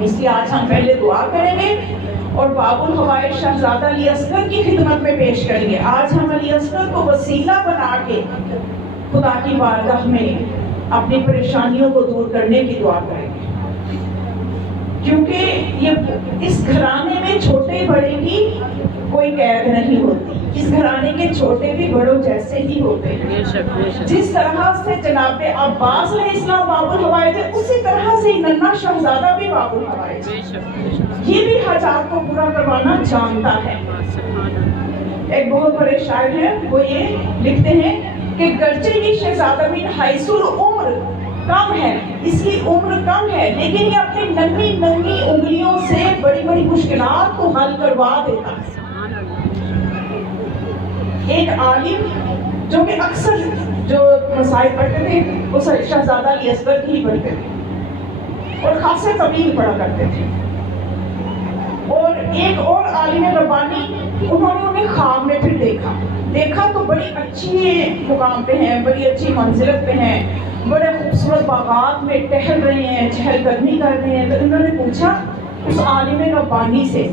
اس لیے آج ہم پہلے دعا کریں گے اور باب الحوائج شہزادہ علی اصغر کی خدمت میں پیش کریں گے. آج ہم علی اصغر کو وسیلہ بنا کے خدا کی بارگاہ میں اپنی پریشانیوں کو دور کرنے کی دعا کریں گے، کیونکہ یہ اس گھرانے میں چھوٹے بڑے کی کوئی قید نہیں ہوتی. اس گھرانے کے چھوٹے بھی بڑوں جیسے ہی ہوتے ہیں. جس طرح سے جناب عباس علیہ السلام باب الحوائج ہے، اسی طرح سے ننھا شہزادہ بھی باب الحوائج ہے. یہ بھی حاجات کو پورا کروانا جانتا ہے. ایک بہت بڑے شاعر ہیں، وہ یہ لکھتے ہیں کہ گرچہ یہ شہزادہ بھی حیث العمر کم ہے، اس کی عمر کم ہے، لیکن یہ اپنی ننھی ننھی انگلیوں سے بڑی بڑی مشکلات کو حل کروا دیتا ہے. ایک عالم جو کہ اکثر جو مسائل پڑھتے تھے وہ شہزادہ علی اصغر کی ہی پڑھتے تھے اور خاصے طویل پڑھا کرتے تھے. اور ایک اور عالم ربانی، انہوں نے انہیں خواب میں پھر دیکھا تو بڑی اچھی مقام پہ ہیں، بڑی اچھی منزلت پہ ہیں، بڑے خوبصورت باغات میں ٹہل رہے ہیں، چہل قدمی کر رہے ہیں. تو انہوں نے پوچھا اس عالم ربانی سے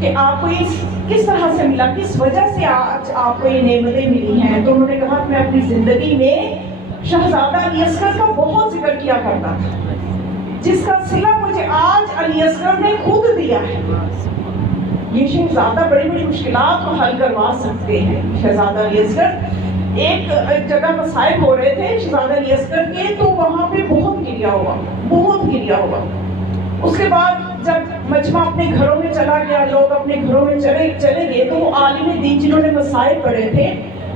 کہ آپ کو یہ کس طرح سے ملا، کس وجہ سے آج آپ کو یہ نعمتیں ملی ہیں. تو انہوں نے کہا کہ میں اپنی زندگی میں شہزادہ علی اصغر کا بہت ذکر کیا کرتا تھا، جس کا صلہ مجھے آج علی اصغر نے خود دیا ہے. یہ شہزادہ بڑی بڑی مشکلات کو حل کروا سکتے ہیں. شہزادہ علی اصغر ایک جگہ مسائل ہو رہے تھے شہزادہ علی اصغر کے، تو وہاں پہ بہت گریا ہوا. اس کے بعد جب مجمع اپنے گھروں میں چلا گیا، لوگ اپنے گھروں میں چلے گئے، تو وہ عالم دین جنہوں نے مسائل پڑھے تھے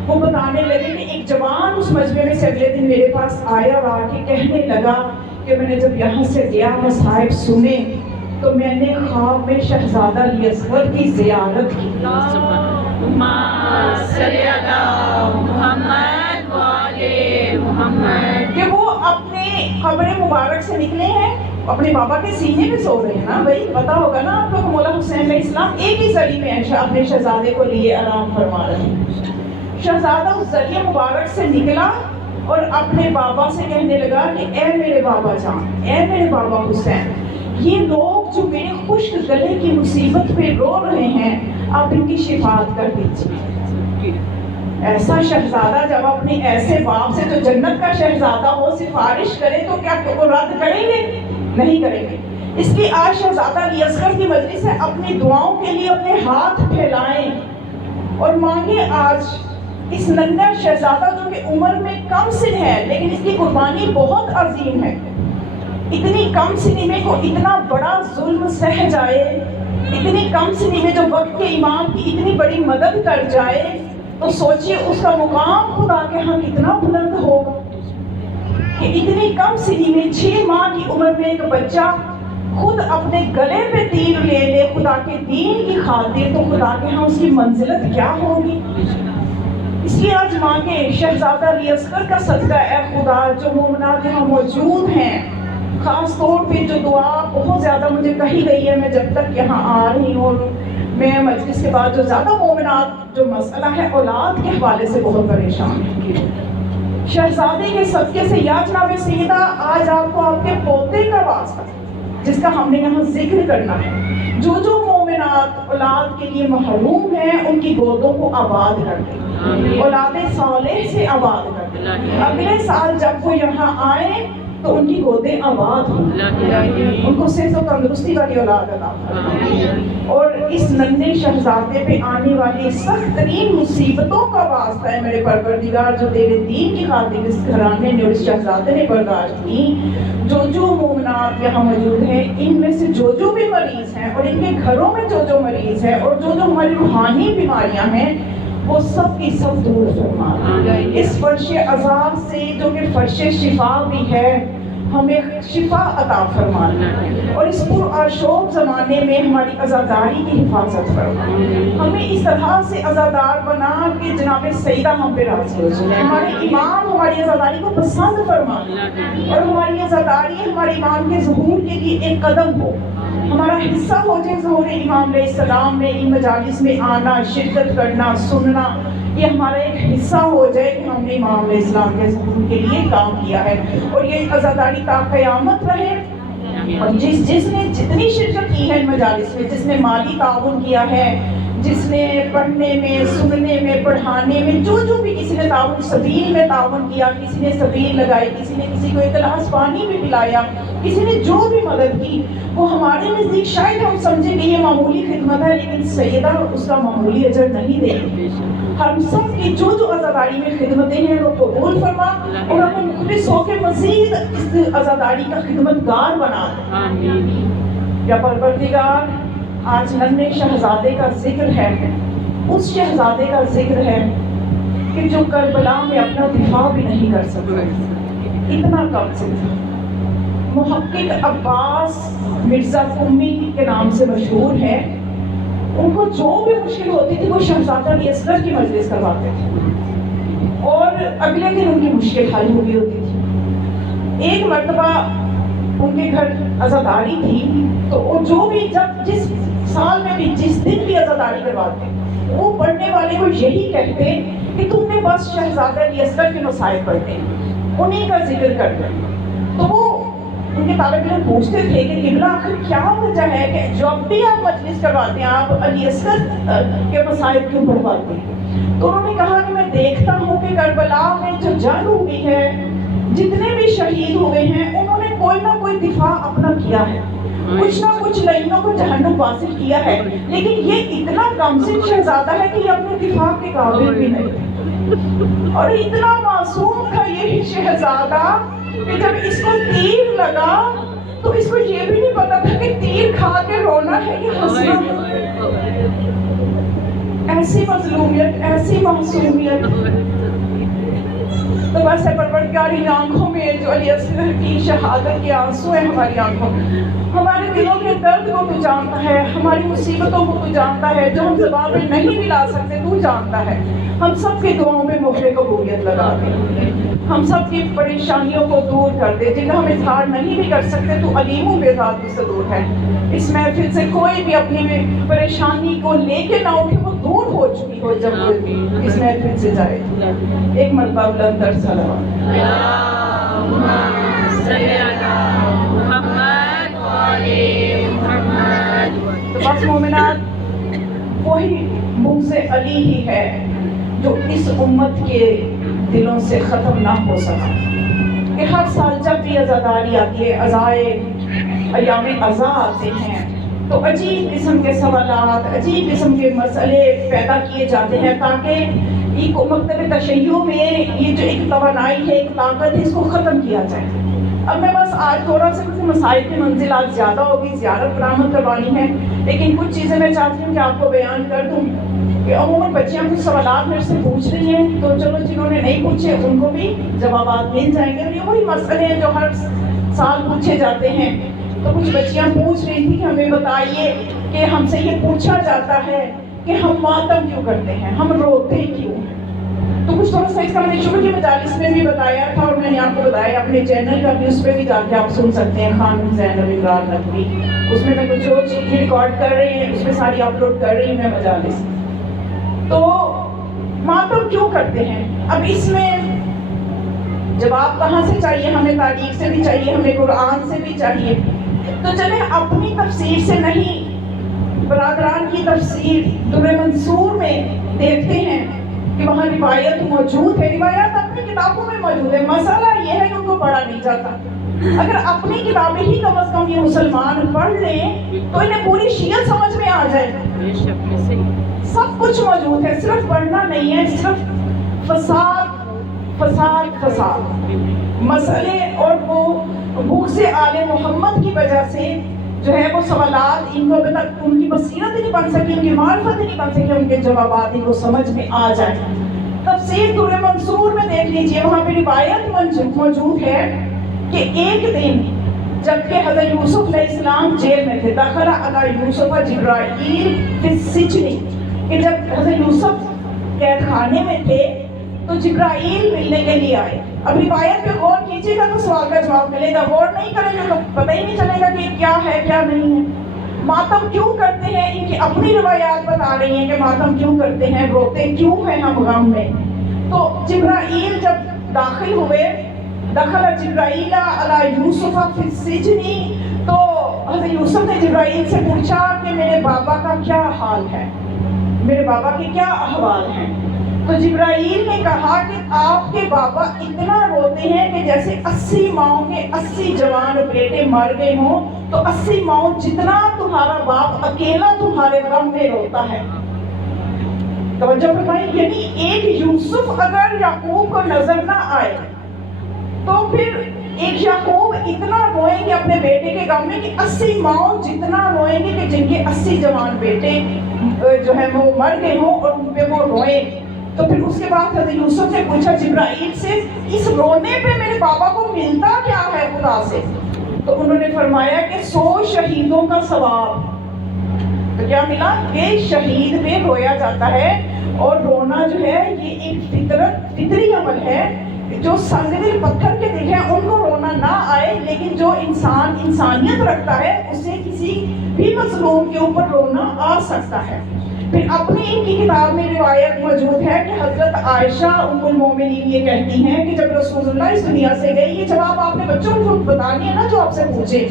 وہ بتانے لگے کہ ایک جوان اس مجمع میں سے اگلے دن میرے پاس آیا اور آ کے کہنے لگا کہ میں نے جب یہاں سے گیا مصائب سنے تو میں نے خواب میں شہزادہ علی اصغر کی زیارت کی. کہ وہ اپنے قبر مبارک سے نکلے ہیں، اپنے بابا کے سینے پہ سو رہے ہیں نا. بھائی پتا ہوگا نا آپ لوگ، مولا حسین علیہ السلام ایک ہی زری میں اپنے شہزادے کو لیے آرام فرما رہے ہیں. شہزادہ اس ذریعہ مبارک سے نکلا اور اپنے بابا سے کہنے لگا کہ اے میرے بابا جان، اے میرے بابا حسین، یہ لوگ جو میرے خشک گلے کی مصیبت پہ رو رہے ہیں، آپ ان کی شفاعت کر دیجیے. ایسا شہزادہ جب اپنے ایسے باپ سے جو جنت کا شہزادہ ہو سفارش کرے تو کیا وہ رد کریں گے؟ نہیں کریں گے. اس لیے آج شہزادہ علی اصغر کی مجلس سے اپنی دعاؤں کے لیے اپنے ہاتھ پھیلائیں اور مانگیں. آج اس ننھا شہزادہ جو کہ عمر میں کم سن ہے لیکن اس کی قربانی بہت عظیم ہے، اتنی کم سنی میں کو اتنا بڑا ظلم سہ جائے، اتنی کم سنی میں جو وقت کے امام کی اتنی بڑی مدد کر جائے، تو سوچئے اس کا مقام خدا کے ہاں کتنا بلند ہوگا کہ اتنی کم سنی میں 6 ماہ کی عمر میں ایک بچہ خود اپنے گلے پہ تیر لے لے خدا کے دین کی خاطر، تو خدا کے ہاں اس کی منزلت کیا ہوگی. اس لیے آج مانگے شہزادہ علی اصغر کا صدقہ اے خدا جو مومنات یہاں موجود ہیں، خاص طور پہ جو دعا بہت زیادہ مجھے کہی گئی ہے، میں جب تک یہاں آ رہی ہوں اور میں مجلس کے بعد جو زیادہ مومنات جو مسئلہ ہے اولاد کے حوالے سے بہت پریشان ہیں. شہزادے کے صدقے سے یا جناب سیدہ آج آپ کو آپ کے پوتے کا واسطہ جس کا ہم نے یہاں ذکر کرنا ہے، جو مومنات اولاد کے لیے محروم ہیں ان کی گودوں کو آباد کر دیں، اولاد صالح سے آباد کر دیں. اگلے سال جب وہ یہاں آئیں تو ان کی گودیں آباد ہوں، ان کو صحت و تندرستی والی اولاد عطا فرمائے. اور اس ننھے شہزادے پہ آنے والی سخت ترین مصیبتوں کا واسطہ ہے میرے پروردگار جو تیرے دین کی خاطر اس گھرانے نے اور اس شہزادے نے برداشت کی. جو مومنات یہاں موجود ہیں ان میں سے جو بھی مریض ہیں اور ان کے گھروں میں جو مریض ہیں اور جو ہماری روحانی بیماریاں ہیں وہ سب کی سب دور فرما. اس فرش عذاب سے جو کہ فرش شفا بھی ہے ہمیں شفا عطا فرمانا، اور اس پرآشوب زمانے میں ہماری عزاداری کی حفاظت فرما. ہمیں اس طرح سے عزادار بنا کہ جناب سیدہ ہم پہ راضی ہو جائے. ہمارے امام ہماری عزاداری کو پسند فرما اور ہماری عزاداری ہمارے امام کے ظہور کے لیے ایک قدم ہو، ہمارا حصہ ہو جائے ظہور امام علیہ السلام میں. ان مجالس میں آنا، شرکت کرنا، سننا، یہ ہمارا ایک حصہ ہو جائے کہ ہم نے امام علیہ السلام کے ظہور کے لیے کام کیا ہے. اور یہ عزاداری تا قیامت رہے اور جس نے جتنی شرکت کی ہے ان مجالس میں، جس نے مالی تعاون کیا ہے، جس نے پڑھنے میں، سننے میں، پڑھانے میں، جو بھی کسی نے تعاون، سبیل میں تعاون کیا، کسی نے سبیل لگائی، کسی نے کسی کو ایک گلاس پانی بھی پلایا، کسی نے جو بھی مدد کی، وہ ہمارے نزدیک شاید ہم سمجھیں کہ یہ معمولی خدمت ہے، لیکن سیدہ اس کا معمولی اجر نہیں دے گی۔ ہم سب کی جو عزاداری میں خدمتیں ہیں وہ قبول فرما اور ہمیں مخلص ہو کے مزید اس عزاداری کا خدمت گار بنا دے۔ یا پروردگار، آج ننھے شہزادے کا ذکر ہے، اس شہزادے کا ذکر ہے کہ جو کربلا میں اپنا دفاع بھی نہیں کر سکتا، اتنا کمزور تھا۔ محقق عباس مرزا قمی کے نام سے مشہور ہے، ان کو جو بھی مشکل ہوتی تھی وہ شہزادہ علی اصغر کی مجلس کرواتے تھے اور اگلے دن ان کی مشکل حل ہوئی ہوتی تھی۔ ایک مرتبہ ان کے گھر عزاداری تھی تو وہ جو بھی جس سال میں بھی جس دن بھی عزاداری کرواتے وہ پڑھنے والے کو یہی کہتے کہ تم نے بس شہزادہ علی اصغر کے مسائل پڑھنے، انہیں کا ذکر کرتے۔ تو وہ ان کے طالب علم پوچھتے تھے کہ قبلہ آخر کیا وجہ ہے کہ جب بھی آپ مجلس کرواتے ہیں آپ علی اصغر کے مسائل کیوں پڑھواتے ہیں؟ تو انہوں نے کہا کہ میں دیکھتا ہوں کہ کربلا میں جو جنگ ہوئی ہے، جتنے بھی شہید ہوئے ہیں، انہوں نے کوئی نہ کوئی دفاع اپنا کیا ہے، کچھ نہ کچھ لائنوں کو جہنم واصل کیا ہے، لیکن یہ اتنا کمزور شہزادہ ہے کہ یہ اپنے دفاع کے قابل بھی نہیں، اور اتنا معصوم تھا یہ شہزادہ کہ جب اس کو تیر لگا تو اس کو یہ بھی نہیں پتا تھا کہ تیر کھا کے رونا ہے یا ہنسنا۔ ایسی مظلومیت، ایسی معصومیت، تو بس ہے پروردگاری آنکھوں میں جو علی اصغر کی شہادت کے آنسو ہیں ہماری آنکھوں میں، ہمارے دلوں کے درد کو تو جانتا ہے، ہماری مصیبتوں کو تو جانتا ہے، جو ہم زبان میں نہیں بھی لا سکتے تو جانتا ہے۔ ہم سب کی دعاؤں میں مہر قبولیت لگا دے، ہم سب کی پریشانیوں کو دور کر دے، جن کا ہم اظہار نہیں بھی کر سکتے تو علیم بے ذات بھی صدور ہے۔ اس محفل سے کوئی بھی اپنی پریشانی کو لے کے نہ اٹھے، وہ دور ہو چکی ہو جب وہ اس محفل سے جائے۔ ایک مرتبہ بلند تر صلوات۔ تو بس مومنات، وہی بغض علی ہی ہے جو اس امت کے دلوں سے ختم نہ ہو سکا، کہ ہر سال جب بھی عزاداری آتی ہے، عزائے ایام عزا آتے ہیں تو عجیب قسم کے سوالات، عجیب قسم کے مسئلے پیدا کیے جاتے ہیں تاکہ ایک مکتب تشیع میں یہ جو ایک توانائی ہے، ایک طاقت ہے، اس کو ختم کیا جائے۔ اب میں بس آج تھوڑا سا کچھ مسائل کی منزل آج زیادہ ہوگی، زیارت برآمد کروانی ہے، لیکن کچھ چیزیں میں چاہتی ہوں کہ آپ کو بیان کر دوں کہ عموماً بچیاں کچھ سوالات میرے سے پوچھ رہی ہیں، تو چلو جنہوں نے نہیں پوچھے ان کو بھی جوابات مل جائیں گے۔ اور یہ وہی مسئلے ہیں جو ہر سال پوچھے جاتے ہیں۔ تو کچھ بچیاں پوچھ رہی تھی کہ ہمیں بتائیے کہ ہم سے یہ پوچھا جاتا ہے کہ ہم ماتم کیوں کرتے ہیں، ہم روتے کیوں ہیں۔ تو کچھ تھوڑا سا اس کا میں نے شروع کی مجالس میں بھی بتایا تھا اور میں نے آپ کو بتایا اپنے چینل کا بھی، اس پہ بھی جا کے آپ سن سکتے ہیں، خانم زینب عمران نقوی، اس میں کچھ جو چیزیں ریکارڈ کر رہی ہیں اس میں ساری اپلوڈ کر رہی ہوں میں مجالس۔ تو ماتم کیوں کرتے ہیں؟ اب اس میں جواب کہاں سے چاہیے؟ ہمیں تاریخ سے بھی چاہیے، ہمیں قرآن سے بھی چاہیے۔ تو چلیں اپنی تفسیر سے نہیں، برادران کی تفسیر در منصور میں دیکھتے ہیں کہ وہاں روایت موجود ہے، روایات اپنی کتابوں میں موجود ہے۔ مسئلہ یہ ہے کہ ان کو پڑھا نہیں جاتا۔ اگر اپنی کتابیں ہی کم از کم یہ مسلمان پڑھ لیں تو انہیں پوری شیعت سمجھ میں آ جائے۔ سب کچھ موجود ہے، صرف پڑھنا نہیں ہے، صرف فساد فساد فساد مسئلے، اور وہ بغض آل محمد کی وجہ سے جو ہے وہ سوالات ان کو ابھی تک ان کی بصیرت نہیں بن سکی، ان کی معرفت نہیں بن سکی، ان کے جوابات ان کو سمجھ میں آ جائیں۔ تفسیر در منصور میں دیکھ لیجئے، وہاں پہ روایت موجود ہے کہ ایک دن جبکہ حضرت یوسف علیہ السلام جیل میں تھے، دخل علی یوسف جبرائیل فی السجن، کہ جب حضرت یوسف قید خانے میں تھے تو جبرائیل ملنے کے لیے آئے۔ اب روایت پہ غور کیجیے گا تو سوال کا جواب ملے گا، غور نہیں کریں گے تو پتہ ہی نہیں چلے گا کہ کیا ہے کیا نہیں ہے۔ ماتم کیوں کرتے ہیں؟ ان کی اپنی روایات بتا رہی ہیں کہ ماتم کیوں کرتے ہیں، روتے کیوں ہیں ہم غم میں۔ تو جبرائیل جب داخل ہوئے، دخل جبرائیل علی یوسف فی السجن، تو حضرت یوسف نے جبرائیل سے پوچھا کہ میرے بابا کا کیا حال ہے، میرے بابا کے کیا احوال ہیں؟ تو جبرائیل نے کہا کہ آپ کے بابا اتنا روتے ہیں کہ جیسے 80 ماؤں کے 80 جوان بیٹے مر گئے ہوں، تو 80 ماؤں جتنا تمہارا باپ اکیلا تمہارے غم میں روتا ہے۔ توجہ فرمائی، یعنی ایک یوسف اگر یعقوب کو نظر نہ آئے تو پھر ایک یعقوب اتنا روئیں گے اپنے بیٹے کے غم میں کہ 80 ماؤں جتنا روئیں گے کہ جن کے 80 جوان بیٹے جو ہے وہ مر گئے ہوں اور ان پہ وہ روئیں۔ تو پھر اس کے بعد حضرت یوسف نے پوچھا جبرائیل سے، اس رونے پہ میرے بابا کو ملتا کیا ہے خدا سے؟ تو انہوں نے فرمایا کہ 100 شہیدوں کا ثواب۔ تو کیا ملا کہ شہید پہ رویا جاتا ہے، اور رونا جو ہے یہ ایک فطری عمل ہے۔ جو سنگ دل پتھر کے دل ہیں ان کو رونا نہ آئے، لیکن جو انسان انسانیت رکھتا ہے اسے کسی بھی مظلوم کے اوپر رونا آ سکتا ہے۔ پھر اپنی ان کی کتاب میں روایت موجود ہے کہ حضرت عائشہ ام المومنین یہ کہتی ہیں کہ جب رسول اللہ اس دنیا سے گئے، یہ جواب آپ نے بچوں کو بتا دیا نا جو آپ سے پوچھے،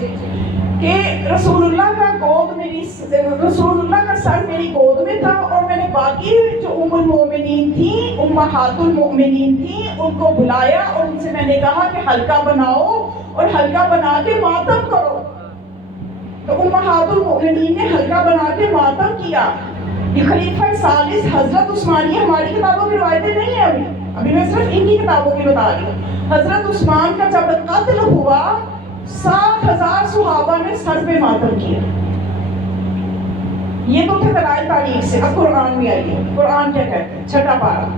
کہ رسول اللہ کا سر میری گود میں تھا، اور میں نے باقی جو ام المومنین تھیں، امہات المؤمنین تھیں، ان کو بلایا اور ان سے میں نے کہا کہ حلقہ بناؤ اور حلقہ بنا کے ماتم کرو۔ تو امہات المؤمنین نے حلقہ بنا کے ماتم کیا۔ یہ خلیفہ ثالث حضرت عثمانی، ہماری کتابوں کی روایتیں نہیں ہیں، ابھی میں صرف ان کی کتابوں کی بتا رہی ہوں۔ حضرت عثمان کا جب قتل ہوا 60,000 صحابہ نے سر پہ ماتم کیا۔ یہ تو تھے دلائل تاریخ سے۔ اب قرآن میں آئیے، قرآن کیا کہتے ہیں؟ 6 پارہ،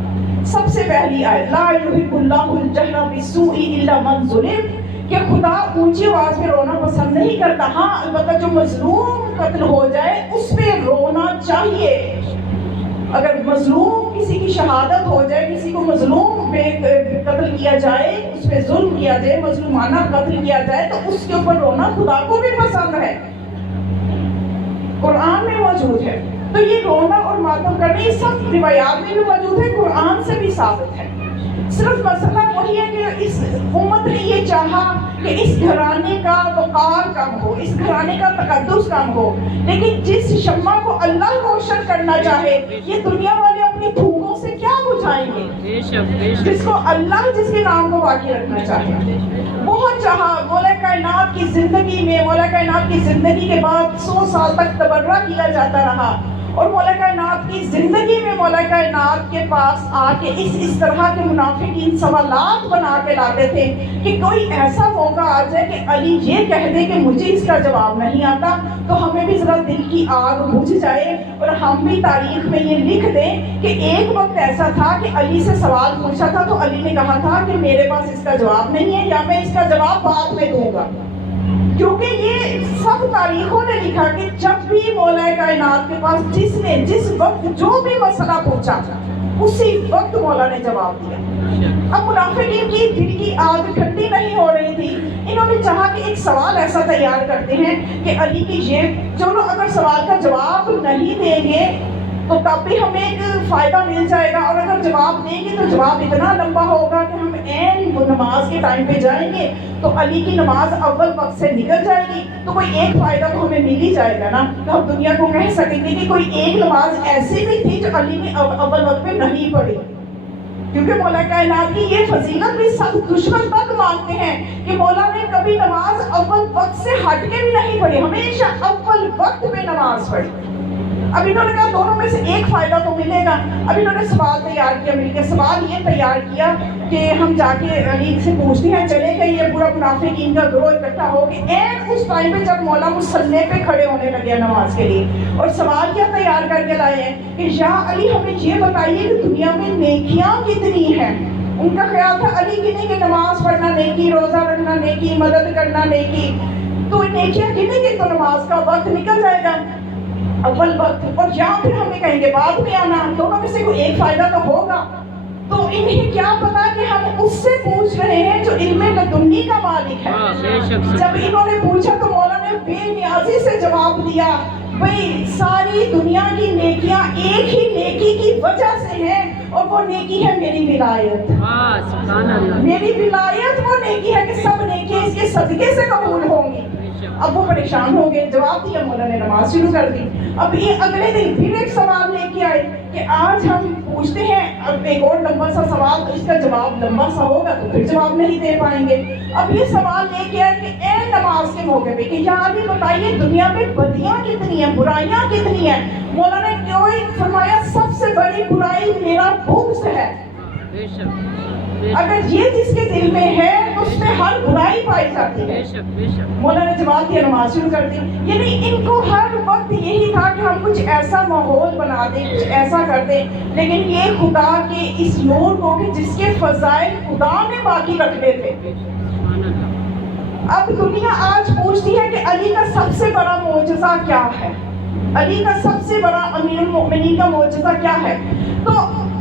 سب سے پہلی آیت، لا یحب اللہ الجہر بالسوء الا من ظلم، کہ خدا اونچی آواز میں رونا پسند نہیں کرتا، ہاں البتہ جو مظلوم قتل ہو جائے اس پہ رونا چاہیے۔ اگر مظلوم کسی کی شہادت ہو جائے، کسی کو مظلوم قتل کیا جائے، اس پہ ظلم کیا جائے، مظلومانہ قتل کیا جائے، تو اس کے اوپر رونا خدا کو بھی پسند ہے، قرآن میں موجود ہے۔ تو یہ رونا اور ماتم کرنا یہ سب روایات میں بھی موجود ہے، قرآن سے بھی ثابت ہے۔ صرف مسئلہ وہی ہے کہ اس امت نے یہ چاہا کہ اس گھرانے کا وقار کم ہو، اس گھرانے کا تقدس کم ہو، لیکن جس شمع کو اللہ روشن کرنا چاہے، یہ دنیا والے اپنی پھوکوں سے کیا بجھائیں گے؟ جس کو اللہ جس کے نام کو باقی رکھنا چاہے، بہت چاہا۔ مولا کائنات کی زندگی میں، مولا کائنات کی زندگی کے بعد 100 سال تک تبرہ کیا جاتا رہا، اور مولا کائنات کی زندگی میں مولا کائنات کے پاس آ کے اس طرح کے منافقین سوالات بنا کے لاتے تھے کہ کوئی ایسا موقع آ جائے کہ علی یہ کہہ دے کہ مجھے اس کا جواب نہیں آتا، تو ہمیں بھی ذرا دل کی آگ بجھ جائے اور ہم بھی تاریخ میں یہ لکھ دیں کہ ایک وقت ایسا تھا کہ علی سے سوال پوچھا تھا تو علی نے کہا تھا کہ میرے پاس اس کا جواب نہیں ہے، یا میں اس کا جواب بعد میں دوں گا۔ کیونکہ یہ سب تاریخوں نے لکھا کہ جب بھی مولا کائنات کے پاس جس نے جس وقت جو بھی مسئلہ پوچھا اسی وقت مولا نے جواب دیا۔ اب منافقین کی دل کی آگ ٹھنڈی نہیں ہو رہی تھی، انہوں نے چاہا کہ ایک سوال ایسا تیار کرتے ہیں کہ علی کی یہ چلو اگر سوال کا جواب نہیں دیں گے تو تب بھی ہمیں ایک فائدہ مل جائے گا، اور اگر جواب دیں گے تو جواب اتنا لمبا ہوگا کہ ہم عین نماز کے ٹائم پہ جائیں گے تو علی کی نماز اول وقت سے نکل جائے گی، تو کوئی ایک فائدہ تو ہمیں مل ہی جائے گا نا، تو ہم دنیا کو کہہ سکیں گے کہ کوئی ایک نماز ایسی بھی تھی جو علی نے اول وقت پہ نہیں پڑھی۔ کیونکہ مولا کائنات کی یہ فضیلت بھی سب دشمن تک مانتے ہیں کہ مولا نے کبھی نماز اول وقت سے ہٹ کے بھی نہیں پڑھی، ہمیشہ اول وقت پہ نماز پڑھی۔ اب انہوں نے کہا دونوں میں سے ایک فائدہ تو ملے گا۔ اب انہوں نے سوال تیار کیا، مل کے سوال یہ تیار کیا کہ ہم جا کے علی سے پوچھتے ہیں، چلے گئے یہ پورا منافقین کا گروہ اکٹھا ہو کے این اس ٹائم پہ جب مولا مصلی پہ کھڑے ہونے لگے نماز کے لیے، اور سوال کیا تیار کر کے لائے ہیں کہ یا علی ہمیں یہ بتائیے کہ دنیا میں نیکیاں کتنی ہیں۔ ان کا خیال تھا علی گنے کہ نماز پڑھنا نیکی، روزہ رکھنا نیکی، مدد کرنا نیکی، تو نیکیاں گنے گے تو نماز کا وقت نکل جائے گا اول وقت، اور یا پھر ہمیں کہیں گے بعد میں آنا، دونوں میں سے کوئی ایک فائدہ تو ہوگا۔ تو انہیں کیا پتا کہ ہم اس سے پوچھ رہے ہیں جو علم لدنی کا مالک ہے۔ جب انہوں نے پوچھا تو مولا نے بے نیازی سے جواب دیا، بھئی ساری دنیا کی نیکیاں ایک ہی نیکی کی وجہ سے ہیں، اور وہ نیکی ہے میری ولایت۔ میری ولایت وہ نیکی ہے کہ سب نیکیاں اس کے صدقے سے قبول ہوں گی۔ اب وہ پریشان ہو گئے، جواب دیا، مولا نے نماز شروع کر دی۔ اب یہ اگلے دن پھر ایک سوال لے کے آئے کہ آج ہم پوچھتے ہیں، اب ایک اور لمبا سا سوال، تو اس کا جواب لمبا سا ہوگا تو پھر جواب نہیں دے پائیں گے۔ اب یہ سوال لے کے آئے کہ اے نماز کے موقع پہ کہ یا علی بتائیے دنیا میں بدیاں کتنی ہیں، برائیاں کتنی ہیں؟ مولا نے کوئی فرمایا سب سے بڑی برائی میرا بغض ہے۔ اگر یہ جس کے دل میں ہے تو اس میں ہر برائی پائی جاتی ہے۔ مولا نے جواب دیا، نماز شروع کر دی۔ یعنی ان کو ہر وقت یہی تھا کہ ہم کچھ ایسا ماحول بنا دیں، کچھ ایسا کر دیں، لیکن یہ خدا کے اس نور کو کہ جس کے فضائل خدا نے باقی رکھنے تھے۔ اب دنیا آج پوچھتی ہے کہ علی کا سب سے بڑا معجزہ کیا ہے، علی کا سب سے بڑا امیر المؤمنین کا معجزہ کیا ہے؟ تو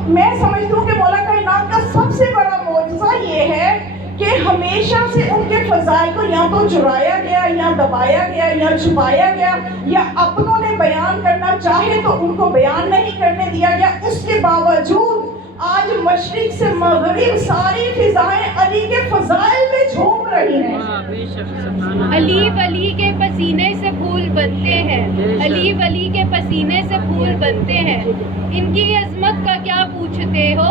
میں سمجھتی ہوں کہ مولا کائنات کا سب سے بڑا معجزہ یہ ہے کہ ہمیشہ سے ان کے فضائل کو یا تو چرایا گیا، یا دبایا گیا، یا چھپایا گیا، یا اپنوں نے بیان کرنا چاہے تو ان کو بیان نہیں کرنے دیا گیا۔ اس کے باوجود آج مشرق سے مغرب ساری فضائیں علی کے فضائل میں جھوم رہی ہیں۔ علی ولی کے پسینے سے پھول بنتے ہیں، علی ولی کے پسینے سے پھول بنتے ہیں۔ ان کی عظمت کا کیا پوچھتے ہو،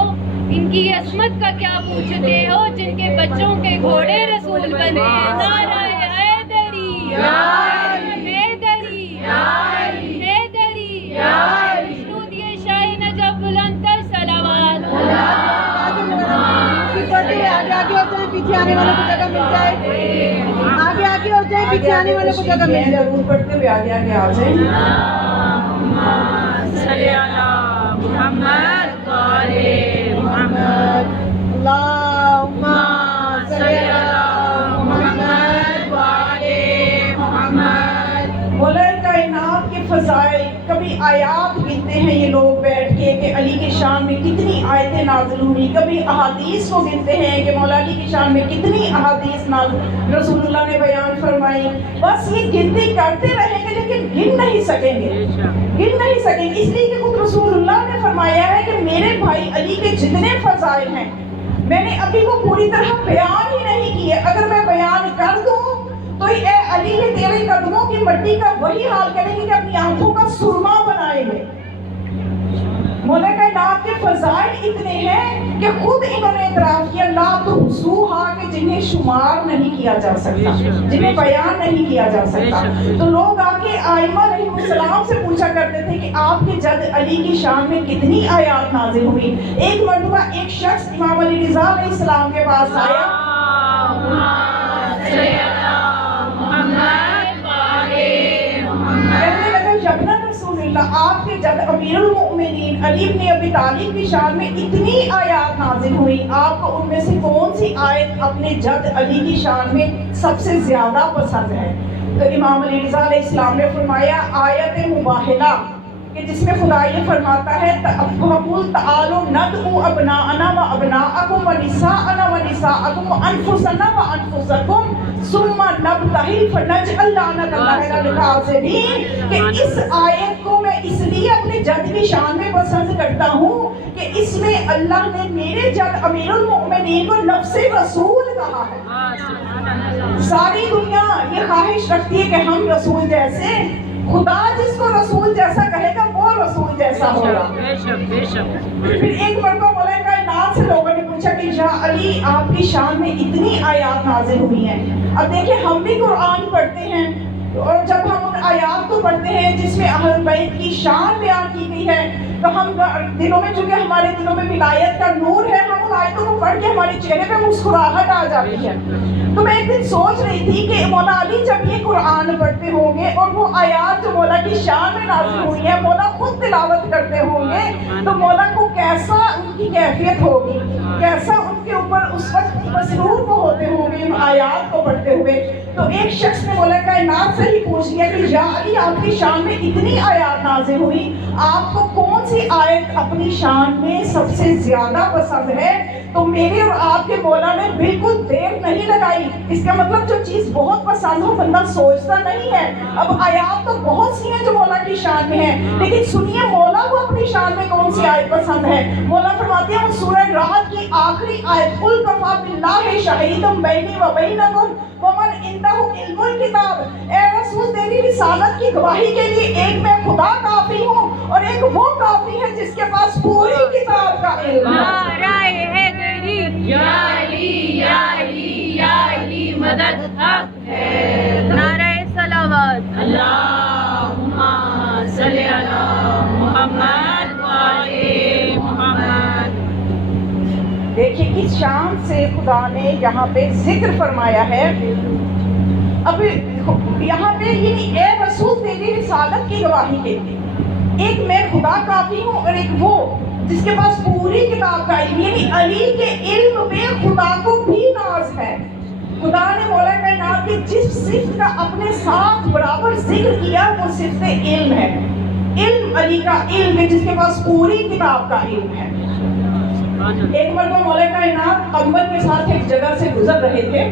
ان کی عظمت کا کیا پوچھتے ہو، جن کے بچوں کے گھوڑے رسول بنے ہیں۔ نعرہ حیدری، حیدری، حیدری، مشروط یہ شاہی نجف بلندر صلوات۔ آگے آگے ہو جائے، پیچھے آنے والوں کو جگہ مل جائے، آگے آگے ہو جائے، پیچھے آنے والوں کو جگہ مل جائے۔ ضرور پڑھتے ہوئے آگے آگے آ جائیں۔ صلی اللہ محمد وآلِ محمد، اللہم صلی علی محمد وآلِ محمد۔ مولا کائنات کے فضائل، کبھی آیات گنتے ہیں یہ لوگ بیٹھ کے کہ علی کی شان میں کتنی آیتیں نازل ہوئی، کبھی احادیث کو گنتے ہیں کہ مولا علی کی شان میں کتنی احادیث نازل رسول اللہ نے بیان فرمائی۔ بس یہ گنتی کرتے رہیں گے لیکن گن نہیں سکیں گے، گن نہیں سکیں گے، اس لیے کہ خود رسول اللہ نے فرمایا ہے کہ میرے بھائی علی کے جتنے فضائل ہیں میں نے ابھی وہ پوری طرح بیان ہی نہیں کیے۔ اگر میں بیان کر دوں تو اے علی یہ تیرے قدموں کی مٹی کا وہی حال کریں گے کہ اپنی آنکھوں کا سرما بنائیں گے۔ مولا کائنات کے فضائل اتنے ہیں کہ خود انہوں نے اعتراف کیا لا تحصوہا کہ جنہیں شمار نہیں کیا جا سکتا، جنہیں بیان نہیں کیا جا سکتا۔ تو لوگ آ کے آئمہ علیہ السلام سے پوچھا کرتے تھے کہ آپ کے جد علی کی شان میں کتنی آیات نازل ہوئی۔ ایک مرتبہ ایک شخص امام علی رضا علیہ السلام کے پاس آیا، کہنے لگا یبنا رسول اللہ، آپ کے جد امیر المؤمنین علی بن ابی طالب کی شان میں اتنی آیات نازل ہوئی، آپ کو ان میں سے کون سی آیت اپنے جد علی کی شان میں سب سے زیادہ پسند ہے؟ تو امام علی رضا علیہ السلام نے فرمایا آیت مباہلہ، کہ جس میں خدا یہ فرماتا ہے فَقُلْ تَعَالُوا نَدْعُوا أَبْنَاءَنَا وَأَبْنَاءَكُمْ وَنِسَاءَنَا وَنِسَاءَكُمْ وَأَنفُسَنَا وَأَنفُسَكُمْ ثُمَّ نَبْتَهِلْ فَنَجْعَلْ لَعْنَتَ اللَّهِ عَلَى الْكَاذِبِينَ۔ کہ اس آیت کو میں اس لیے اپنے جد کی شان میں پسند کرتا ہوں کہ اس میں اللہ نے میرے جد امیر المؤمنین کو نفس رسول کہا ہے۔ ساری دنیا یہ خواہش رکھتی ہے کہ ہم رسول جیسے، خدا جس کو رسول جیسا کہے گا وہ رسول جیسا ہوگا۔ پھر ایک مرتبہ مولا کائنات سے لوگوں نے پوچھا کہ یا علی آپ کی شان میں اتنی آیات نازل ہوئی ہیں۔ اب دیکھیں ہم بھی قرآن پڑھتے ہیں اور جب ہم ان آیات کو پڑھتے ہیں جس میں اہل بیت کی شان بیان کی گئی ہے تو ہم دلوں میں، چونکہ ہمارے دلوں میں ولایت کا نور ہے، ہم ان آیتوں کو پڑھ کے ہمارے چہرے پہ مسکراہٹ آ جاتی ہے۔ تو میں ایک دن سوچ رہی تھی کہ مولا علی جب یہ قرآن پڑھتے ہوں گے اور وہ آیات جو مولا کی شان میں نازل ہوئی ہیں مولا خود تلاوت کرتے ہوں گے تو مولا کو کیسا ان کی کیفیت ہوگی، کیسا ان کے اوپر اس وقت مسرور وہ ہوتے ہوں گے ان آیات کو پڑھتے ہوئے۔ تو ایک شخص نے مولا کائنات سے ہی پوچھ لیا کہ یا علی آپ کی شان میں اتنی آیات نازل ہوئی، آپ کو کون سی آیت اپنی شان میں سب سے زیادہ پسند ہے؟ تو میرے اور آپ کے مولا نے بالکل دیر نہیں لگائی۔ اس کا مطلب جو چیز بہت پسند ہو بندہ سوچتا نہیں ہے۔ اب آیات تو بہت سی ہیں جو مولا کی شان میں ہیں، لیکن سنیے مولا کو اپنی کی شان میں کون سی آیت پسند ہے؟ مولا فرماتے ہیں سورہ رعد کی آخری آیت قل کفی باللہ شہیدا بینی و بینکم ومن عندہ علم الکتاب، اے رسول تیری رسالت کی گواہی کے لیے ایک میں خدا کافی ہوں اور ایک وہ کافی ہے جس کے پاس پوری کتاب کا علم ہے۔ نعرہ حیدری یا علی یا علی یا علی مدد حق ہے، نعرہ صلوات اللہم صلی علی محمد و آل محمد۔ دیکھیں کس شان سے خدا نے یہاں پہ ذکر فرمایا ہے۔ اب یہاں پہ یعنی اے رسول تیری رسالت کی گواہی کے لیے ایک میں خدا کافی ہوں اور ایک وہ جس کے پاس پوری کتاب کا علم، یعنی علی کے علم پہ خدا کو بھی ناز ہے۔ خدا نے مولا کائنات کی جس صفت کا اپنے ساتھ برابر ذکر کیا وہ صفت علم ہے۔ علم علی کا علم ہے جس کے پاس پوری کتاب کا علم ہے۔ ایک مرتبہ مولا کائنات قمر کے ساتھ ایک جگہ سے گزر رہے تھے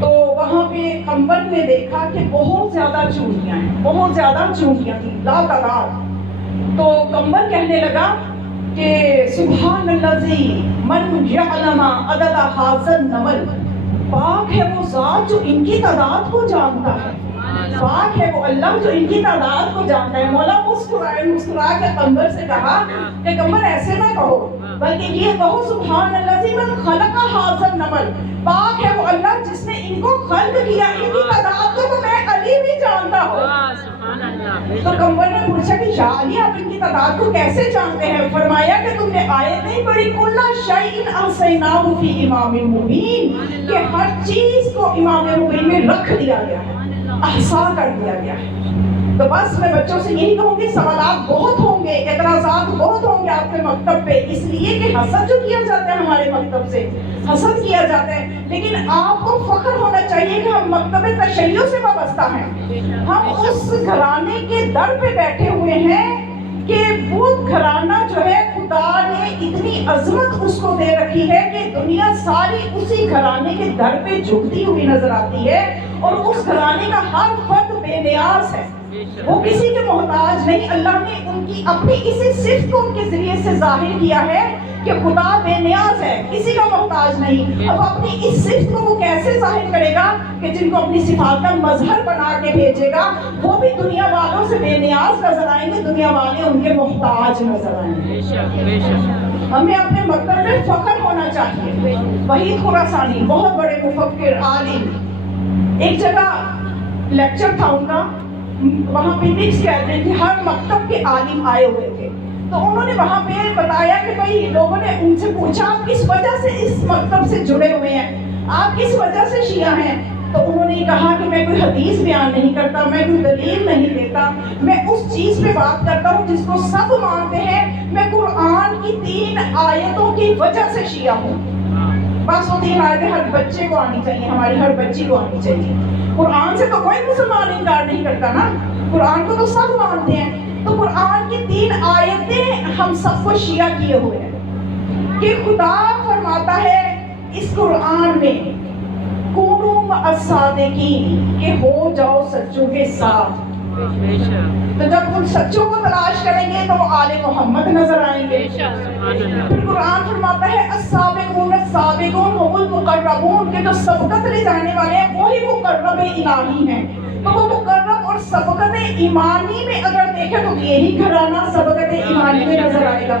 تو وہاں پہ قمر نے دیکھا کہ بہت زیادہ چونٹیاں ہیں، بہت زیادہ چونٹیاں تھیں لاتعداد۔ تو قمر کہنے لگا کہ سبحان الذی من یعلم عدد ھذا النمل، پاک ہے وہ ذات جو ان کی تعداد کو جانتا ہے، پاک ہے وہ اللہ جو ان کی تعداد کو جانتا ہے۔ مولا مسکرا کے قمر سے کہا کہ قمر ایسے نہ کہو بلکہ یہ کہو سبحان الذی من خلق ھذا النمل، پاک ہے وہ اللہ جس نے ان کو خلق کیا، ان کی تعداد کو تو میں علی بھی جانتا ہوں۔ تو قمر نے پوچھا کہ یا علی آپ ان کی تعداد کو کیسے جانتے ہیں؟ فرمایا کہ تم نے آیت نہیں پڑھی کل شیء احصیناہ فی امام مبین، کہ ہر چیز کو امام مبین میں رکھ دیا گیا ہے، احصا کر دیا گیا ہے۔ تو بس میں بچوں سے یہی کہوں گی سوالات بہت ہوں گے، اعتراضات بہت ہوں گے آپ کے مکتب پہ، اس لیے کہ حسد جو کیا جاتا ہے ہمارے مکتب سے، حسد کیا جاتا ہے، لیکن آپ کو فخر ہونا چاہیے کہ ہم مکتب تشیع سے وابستہ ہیں۔ ہم اس گھرانے کے در پہ بیٹھے ہوئے ہیں کہ وہ گھرانہ جو ہے خدا نے اتنی عظمت اس کو دے رکھی ہے کہ دنیا ساری اسی گھرانے کے در پہ جھکتی ہوئی نظر آتی ہے، اور اس گھرانے کا ہر فرد بے نیاز ہے، وہ کسی کے محتاج نہیں۔ اللہ نے ان کی اپنی اسی صفت کو ان کے ذریعے سے ظاہر کیا ہے کہ خدا بے نیاز ہے، کسی کا محتاج نہیں۔ اب اپنی اس صفت کو وہ کیسے ظاہر کرے گا کہ جن کو اپنی صفات کا مظہر بنا کے بھیجے گا وہ بھی دنیا والوں سے بے نیاز نظر آئیں گے، دنیا والے ان کے محتاج نظر آئیں گے۔ ہمیں اپنے مکتب میں فخر ہونا چاہیے۔ وحید خراسانی بہت بڑے مفکر عالم، ایک جگہ لیکچر تھا ان کا، وہاں پہ مکس گیدرنگ تھی، ہر مکتب کے عالم آئے ہوئے تھے۔ تو انہوں نے وہاں پہ بتایا کہ بھائی لوگوں نے ان سے پوچھا آپ کس وجہ سے اس مکتب سے جڑے ہوئے ہیں، آپ کس وجہ سے شیعہ ہیں؟ تو انہوں نے کہا کہ میں کوئی حدیث بیان نہیں کرتا، میں کوئی دلیل نہیں دیتا، میں اس چیز پہ بات کرتا ہوں جس کو سب مانتے ہیں، میں قرآن کی 3 آیتوں کی وجہ سے شیعہ ہوں۔ بس وہ 3 آیتیں ہر بچے کو آنی چاہیے، ہماری ہر بچی کو آنی چاہیے۔ قرآن سے تو کوئی مسلمان انکار نہیں کرتا نا، قرآن کو تو سب مانتے ہیں۔ تو قرآن کی 3 آیتیں ہم سب کو شیعہ کیے ہوئے ہیں کہ خدا فرماتا ہے اس قرآن میں کونوا مع الصادقین، کہ ہو جاؤ سچوں کے ساتھ۔ تو جب ان سچوں کو تلاش کریں گے تو وہ آل محمد نظر آئیں گے۔ پھر قرآن فرماتا ہے السابقون السابقون هم المقربون، کہ جو سبقت لے جانے والے ہیں وہی مقرب الہی ہیں۔ تو وہ مقرب اور سبقت ایمانی میں اگر دیکھیں تو یہی گھرانہ سبقت ایمانی میں نظر آئے گا۔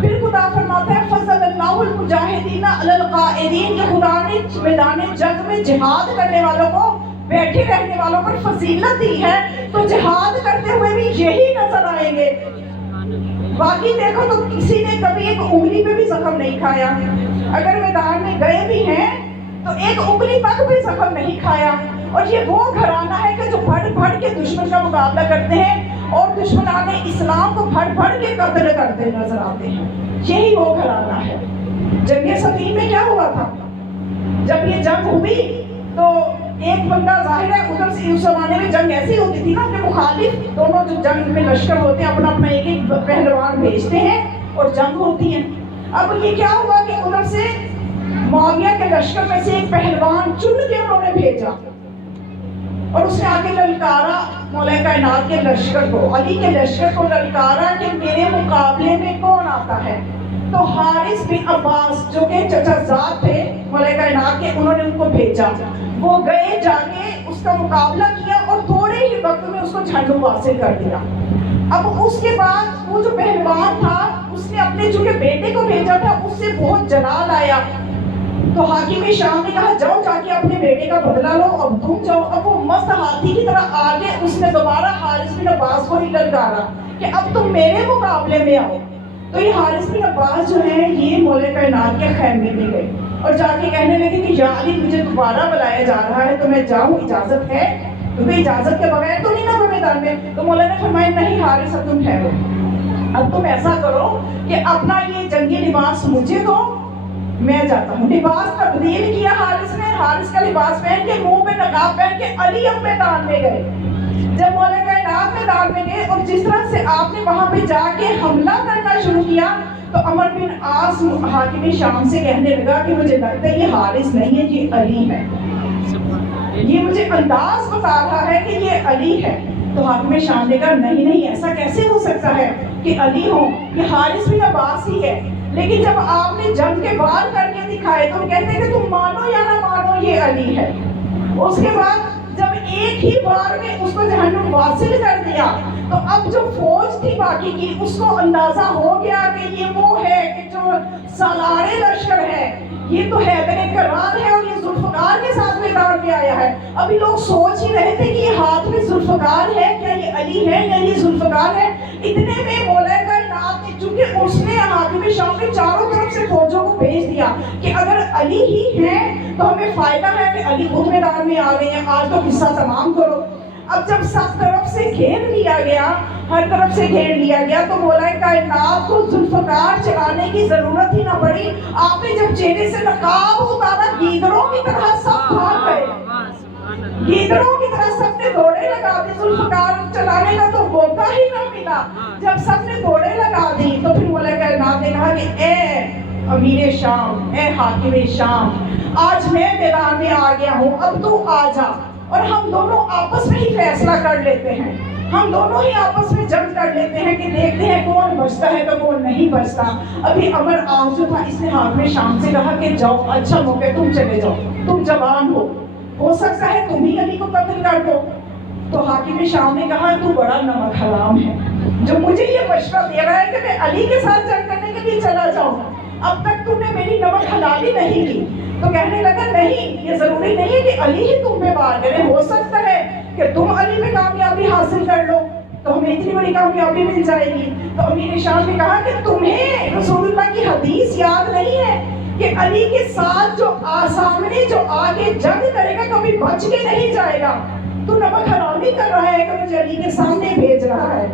پھر خدا فرماتا ہے فضل اللہ المجاہدین علی القاعدین، کہ خدا نے میدان جنگ میں جہاد کرنے والوں کو، بیٹھے رہنے والوں پر فضیلت دی ہے، تو جہاد کرتے ہوئے بھی یہی نظر آئیں گے۔ باقی دیکھو تو کسی نے کبھی ایک انگلی پہ بھی زخم نہیں کھایا، اگر میدان میں گئے بھی ہیں تو ایک انگلی تک بھی زخم نہیں کھایا۔ اور یہ وہ گھرانہ ہے کہ جو بڑھ بڑھ کے دشمن کا مقابلہ کرتے ہیں اور دشمنان اسلام کو بڑھ بڑھ کے قتل کرتے نظر آتے ہیں، یہی وہ گھرانہ ہے۔ جنگ صفین میں کیا ہوا تھا؟ جب یہ جنگ ہوئی تو ایک بندہ ظاہر ہے ادھر سے، اس زمانے میں جنگ ایسی ہوتی تھی نا کہ مخالف دونوں جو جنگ میں لشکر ہوتے ہیں اپنا اپنا ایک ایک پہلوان بھیجتے ہیں اور جنگ ہوتی ہے۔ اب یہ کیا ہوا کہ ادھر سے معاویہ کے لشکر میں سے ایک پہلوان چن کے انہوں نے بھیجا اور اس نے آگے للکارا مولا کائنات کے لشکر کو، علی کے لشکر کو للکارا کہ میرے مقابلے میں کون آتا ہے. تو حارث بن عباس جو کہ چچا زاد تھے مولا کائنات کے، انہوں نے ان کو بھیجا. وہ گئے، جا کے اس کا مقابلہ کیا اور تھوڑے ہی وقت میں اس کو جھنڈو حاصل کر دیا. اب اس کے بعد وہ جو پہلوان تھا اس نے اپنے چونکہ بیٹے کو بھیجا تھا، اس سے بہت جلال آیا. تو حاکم شام نے کہا جاؤ جا کے اپنے بیٹے کا بدلہ لو، اب تم جاؤ. اب وہ مست ہاتھی کی طرح آگے اس نے دوبارہ حارث بن عباس کو ہی للکارا کہ اب تم میرے مقابلے میں آؤ. تو یہ حارث بن عباس جو ہیں یہ مولا کائنات کے خیمے میں گئے اور جا کے کہنے لگے کہ یا علی مجھے دوبارہ بلایا جا رہا ہے تو میں جاؤں، اجازت ہے؟ تمہیں اجازت کے بغیر تو نہیں نا میدان میں؟ تو مولا نے فرمایا نہیں حارث اب تم ٹھہرو، اب تم ایسا کرو کہ اپنا یہ جنگی لباس مجھے دو، میں جاتا ہوں. لباس تبدیل کیا حارث نے، حارث کا لباس پہن کے، منہ پہ نقاب پہن کے علی اب میدان میں گئے. جب مولا کائنات میدان میں گئے اور جس طرح سے آپ نے وہاں پہ جا کے حملہ کرنا شروع کیا تو عمر بن عاص حاکم شام سے کہنے لگا کہ مجھے لگتا ہے یہ حارث نہیں ہے، یہ علی ہے. یہ مجھے انداز بتا رہا ہے کہ یہ علی ہے. تو حاکم شام نے کہا نہیں نہیں، ایسا کیسے ہو سکتا ہے کہ علی ہو، یہ حارث بن عباس ہی ہے. لیکن جب آپ نے جنگ کے وار کر کے دکھائے تو کہتے ہیں کہ تم مانو یا نہ مانو یہ علی ہے. اس کے بعد جب ایک ہی بار میں اس کو جہنم واصل کر دیا تو اب جو فوج تھی باقی کی اس کو اندازہ ہو گیا کہ یہ وہ ہے کہ جو سالار لشکر ہے، یہ تو حیدر کرار ہے اور یہ ذوالفقار کے ساتھ میدان میں آیا ہے. ابھی لوگ سوچ ہی رہے تھے کہ یہ ہاتھ میں ذوالفقار ہے، کیا یہ علی ہے یا یہ ذوالفقار ہے. اتنے میں مولا کائنات نے، چونکہ اس نے حاکم شام کے چاروں طرف سے فوجوں کو بھیج دیا کہ اگر علی ہی ہے تو ہمیں فائدہ ہے کہ علی خود میدان میں آ گئے ہیں، آج تو قصہ تمام کرو. اب جب سب طرف سے گھیر لیا گیا، ہر طرف سے گھیر لیا گیا تو مولا کائنات کو ذوالفقار چلانے کی ضرورت ہی نہ پڑی. آپ نے جب چہرے سے نقاب اتارا گیدڑوں کی طرح سب بھاگ گئے، گیدڑوں کی طرح سب نے دوڑے لگا دی. ذوالفقار چلانے کا تو موقع ہی نہ ملا. جب سب نے دوڑے لگا دی تو پھر مولا کائنات نے کہا کہ اے امیر شام، اے حاکم شام، آج میں میدان میں آ گیا ہوں، اب تو آ جا اور ہم دونوں آپس میں ہی فیصلہ کر لیتے ہیں. ہم دونوں ہی آپس میں جنگ کر لیتے ہیں کہ دیکھتے ہیں کون بچتا ہے تو کون نہیں بچتا. ابھی عمر آج جو تھا اس نے حاکم شام سے کہا کہ جاؤ، اچھا موقع، تم چلے جاؤ، تم جوان ہو سکتا ہے تم ہی علی کو قتل کر دو. تو حاکم شام نے کہا تو بڑا نمک حرام ہے جو مجھے یہ مشورہ دے رہا ہے کہ میں علی کے ساتھ جنگ کرنے کے لیے چلا جاؤں. اب تک تم نے میری نمک حلالی نہیں کی. تو کہنے لگا نہیں، یہ ضروری نہیں ہے کہ علی ہی تم پہ وار کرے، ہو سکتا ہے کہ تم علی میں کامیابی حاصل کر لو تو ہمیں اتنی بڑی کامیابی مل جائے گی. تو امیر شام نے کہا کہ تمہیں رسول اللہ کی حدیث یاد نہیں ہے کہ علی کے ساتھ جو سامنے جو آگے جنگ کرے گا کبھی بچ کے نہیں جائے گا. تو نمک حرامی کر رہا ہے کہ مجھے علی کے سامنے بھیج رہا ہے.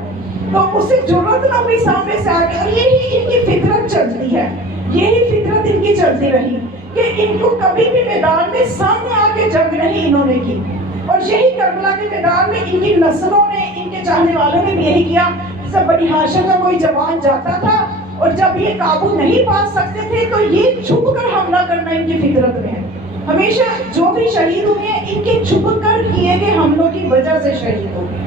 تو اسے جرأت نہ ہوئی سامنے سے آگے. اور یہی ان کی فطرت چلتی ہے، یہی فطرت ان کی چلتی رہی کہ ان کو کبھی بھی میدان میں سامنے آ کے جنگ نہیں انہوں نے کی. اور یہی کربلا کے میدان میں ان کی نسلوں نے، ان کے چاہنے والوں نے بھی یہی کیا. جب بنی ہاشم کا کوئی جوان جاتا تھا اور جب یہ قابو نہیں پا سکتے تھے تو یہ چھپ کر حملہ کرنا ان کی فطرت میں ہے. ہمیشہ جو بھی شہید ہوئے ہیں ان کے چھپ کر کیے گئے حملوں کی وجہ سے شہید ہوئے.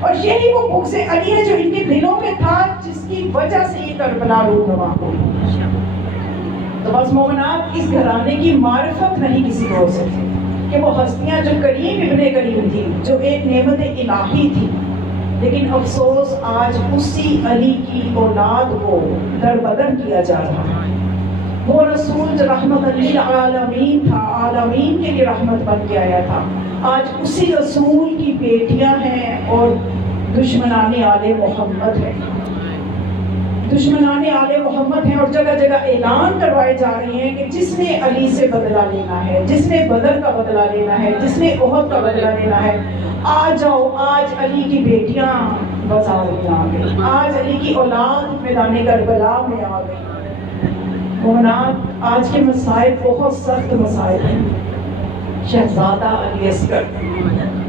اور یہی وہ بغض علی ہے جو ان کے دلوں میں تھا، جس کی وجہ سے یہ کربلا رونما ہوئی. تو بس مومنات، اس گھرانے کی معرفت نہیں کسی کو ہو سکتی کہ وہ ہستیاں جو کریم ابن کریم تھی، جو ایک نعمت الہی تھی، لیکن افسوس آج اسی علی کی اولاد کو دربدر کیا جا رہا ہے. وہ رسول جو رحمت للعالمین تھا، عالمین کے لیے رحمت بن کے آیا تھا، آج اسی رسول کی بیٹیاں ہیں اور دشمنان آل محمد ہیں. دشمنان آل محمد ہیں اور جگہ جگہ اعلان کروائے جا رہے ہیں کہ جس نے علی سے بدلہ لینا ہے، جس نے بدر کا بدلہ لینا ہے، جس نے احد کا بدلہ لینا ہے، آ جاؤ. آج علی کی بیٹیاں بازار میں آ گئی، آج علی کی اولاد میدان کربلا میں آ گئی. مومنات، آج کے مسائل بہت سخت مسائل ہیں. شہزادہ علی اصغر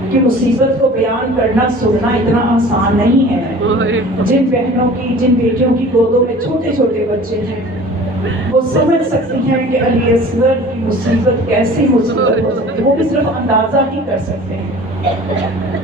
کی مصیبت کو بیان کرنا، سننا اتنا آسان نہیں ہے. جن بہنوں کی، جن بیٹیوں کی گودوں میں چھوٹے چھوٹے بچے ہیں وہ سمجھ سکتی ہیں کہ علی اصغر کی مصیبت کیسی مصیبت ہو سکتی ہے. وہ بھی صرف اندازہ ہی کر سکتے ہیں.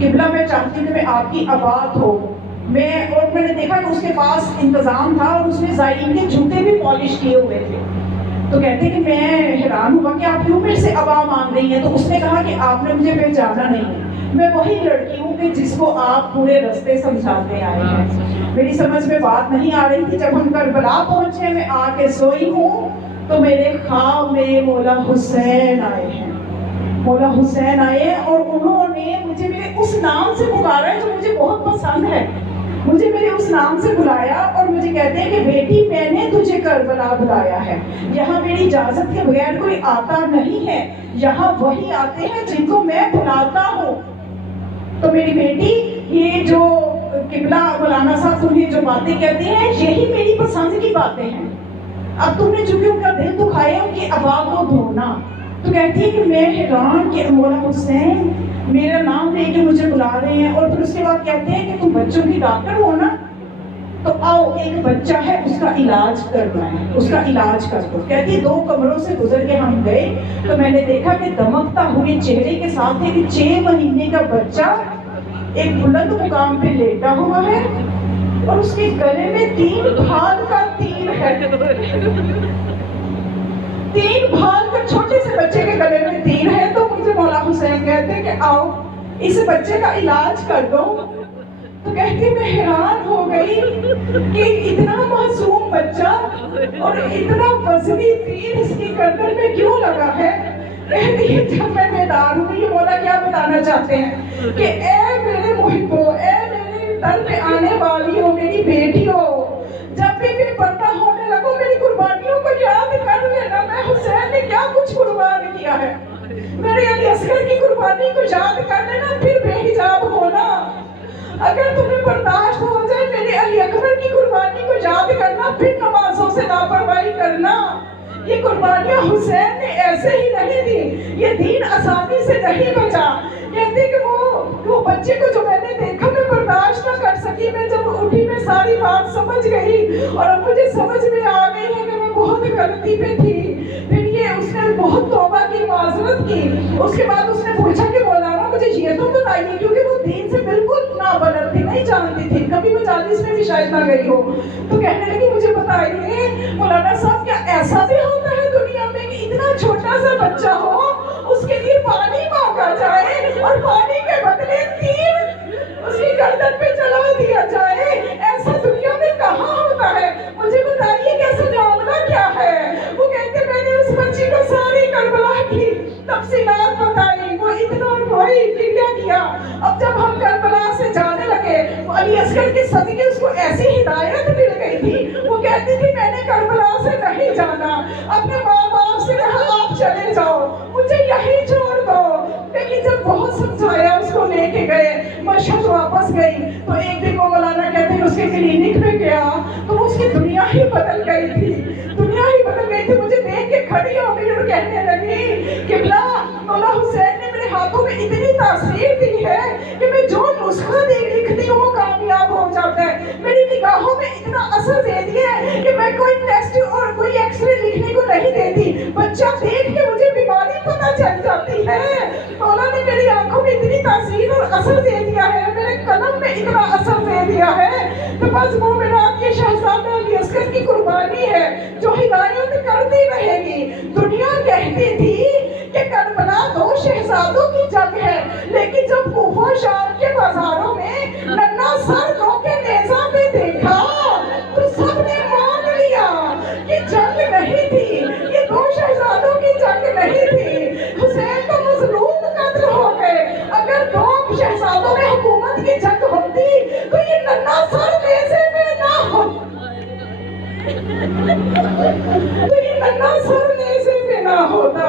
قبلہ میں چاہتی ہوں کہ میں آپ کی عبادت ہو. میں نے دیکھا کہ اس کے پاس انتظام تھا اور اس نے زائرین کے جوتے بھی پالش کیے ہوئے تھے. تو کہتے ہیں کہ میں حیران ہوا کہ آپ کیوں میرے سے عبا مانگ رہی ہیں. تو اس نے کہا کہ آپ نے مجھے پہچانا نہیں ہے, میں وہی لڑکی ہوں کہ جس کو آپ پورے رستے سمجھاتے آئے ہیں. میری سمجھ میں بات نہیں آ رہی تھی. جب ہم کربلا پہنچے, میں آ کے سوئی ہوں تو میرے خواب میں مولا حسین آئے ہیں. مولا حسین آئے اور انہوں نے مجھے میرے اس نام سے پکارا ہے جو مجھے بہت پسند ہے. مجھے میرے اس نام سے بلایا اور مجھے کہتے ہیں کہ بیٹی میں نے تجھے کربلا بلایا ہے. یہاں میری اجازت کے بغیر کوئی آتا نہیں ہے, یہاں وہی آتے ہیں جن کو میں بلاتا ہوں. تو میری بیٹی, یہ جو قبلہ مولانا صاحب تمہیں جو باتیں کہتے ہیں یہی میری پسند کی باتیں ہیں. اب تم نے چونکہ ان کا دل دکھایا ان کی آواز کو دھونا. تو کہتی ہے کہ میں حیران کہ مولا حسین میرا نام لے کے مجھے بلا رہے ہیں. اور پھر اس کے بعد کہتے ہیں کہ تم بچوں کی ڈاکٹر ہو نا, تو آؤ ایک بچہ ہے اس کا علاج کرنا ہے, اس کا علاج کر دو. کہتی ہے 2 کمروں سے گزر کے ہم گئے تو میں نے دیکھا کہ دمکتا ہوئے چہرے کے ساتھ ایک 6 مہینے کا بچہ ایک بلند مقام پہ لیٹا ہوا ہے اور اس کے گلے میں 3 بھال کا تیر ہے. 3 بھال کا چھوٹے سے بچے کے گلے میں تیر ہے. تو مجھے مولا حسین کہتے ہیں کہ آؤ اس بچے کا علاج کر دو. تو کہتی میں حیران ہو گئی کہ اتنا معصوم بچہ اور اتنا وزنی تیر اس کی گردن میں کیوں لگا ہے. کہتی ہے جب میں بیدار ہوئی, یہ مولا کیا بتانا چاہتے ہیں کہ اے میرے محبو, اے میرے در پہ آنے والی ہو, میری بیٹی ہو, جب بھی بے پردہ ہونے لگو میری قربانیوں کو یاد کر لینا. میں حسین نے کیا کچھ قربان کیا ہے, میرے علی اصغر کی قربانی کو یاد کر لینا, پھر بے حجاب ہونا. اگر تمہیں برداشت ہو جائے میرے علی اکبر کی قربانی کو یاد کرنا, پھر نمازوں سے لاپرواہی کرنا. یہ قربانیاں حسین نے ایسے ہی نہیں دی, یہ دین آسانی سے نہیں بچا. کہتے کہ وہ بچے کو جو میں نے دیکھا میں برداشت نہ کر سکی. میں جب اٹھی میں ساری بات سمجھ گئی اور اب مجھے سمجھ میں آ گئی ہے کہ میں بہت غلطی پہ تھی. پھر یہ اس نے بہت توبہ کی, معذرت کی. اس کے بعد اس نے پوچھا کہ مولانا مجھے یہ تو بتائیے, کیونکہ وہ دین سے بالکل نابلد تھی, نہیں جانتی تھی, کبھی وہ 40 میں بھی شاید نہ گئی ہو. تو کہنے لگی مجھے بتائیے مولانا صاحب کیا ایسا بھی ہوتا ہے دنیا میں کہ اتنا چھوٹا سا بچہ ہو اس کے لیے پانی مانگا جائے اور پانی کے بدلے تیر اس کی گردن پہ چلا دیا جائے. ایسا دنیا میں کہاں ہوتا ہے, مجھے بتائیے کیسا معاملہ کیا ہے. وہ کہتے میں نے اس بچی کو ساری کربلا کی تفصیلات بتائی, وہ اتنا روئی پھر کیا کیا. اب جب ہم کربلا سے جانے لگے وہ علی اصغر کی صدقے اس کو ایسی ہدایت مل گئی تھی, وہ کہتی تھی میں نے کربلا سے نہیں جانا, اپنے ماں باپ سے کہا آپ چلے جاؤ, مجھے یہیں چھوڑ دو. لیکن جب بہت سمجھایا اس کو لے کے گئے, مشہد واپس گئی. تو ایک دن وہ مولانا کہتے ہیں اس کے کلینک میں گیا تو اس کی دنیا ہی بدل گئی تھی, دنیا ہی بدل گئی تھی. مجھے دیکھ کے کھڑی ہو گئی اور کہنے لگی قبلہ مولا حسین نے میرے ہاتھوں میں اتنی تاثیر دی ہے کہ میں جو نسخہ لکھتی ہوں وہ کامیاب ہو جاتا ہے. میری نگاہوں میں اتنا اثر دے دیا ہے کہ میں کوئی ٹیسٹ اور کوئی ایکس رے لکھنے کو نہیں دیتی, بچہ دیکھ کے مجھے بیماری پتہ چل جاتی ہے. مولا نے میری آنکھوں میں اتنی تاثیر اور اثر دے دیا ہے, میرے قلم میں اتنا اثر دے دیا ہے. تو بس مومنات کے شہزادہ علی اصغر کی قربانی ہے جو ہدایت کرتی رہے گی. دنیا کہتی تھی کہ کربلا 2 شہزادوں کی جنگ ہے, لیکن جب کوفہ شام کے بازاروں میں ننھا سر رو کے نیزہ پہ دیکھا تو سب نے مان لیا کہ جنگ نہیں تھی, یہ 2 شہزادوں کی جنگ نہیں تھی. حسین تو مظلوم قتل ہو گئے. اگر 2 شہزادوں میں حکومت کی جنگ ہوتی تو یہ ننھا سر نیزے پہ نہ ہوتا, تو یہ ننھا سر نیزے پہ نہ ہوتا.